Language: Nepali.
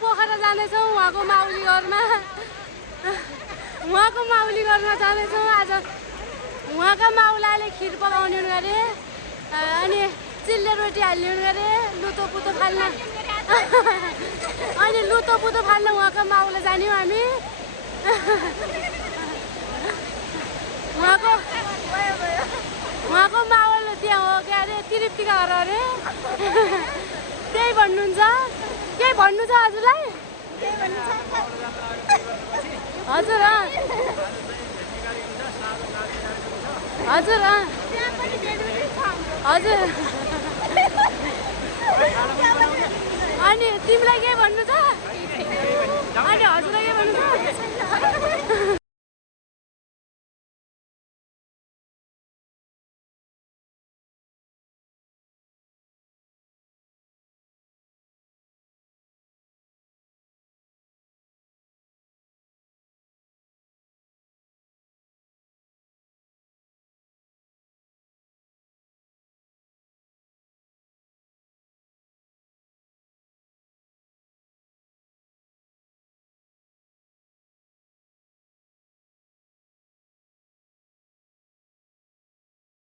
पोखरा जानेछौँ उहाँको माउली घरमा जानेछौँ आज उहाँका माउलाले खिर पकाउने हुन् गरे अनि चिल्ले रोटी हाल्ने हुन् गरे लुतो पुतो फाल्न अनि लुतो पुतो फाल्न उहाँका माउला जान्यौँ हामी उहाँको माउल त्यहाँ हो के अरे तिरुप्तीका घर अरे त्यही भन्नुहुन्छ केही भन्नु छ हजुरलाई हजुर हजुर हजुर अनि तिमीलाई के भन्नु छ अनि हजुरलाई के भन्नु छ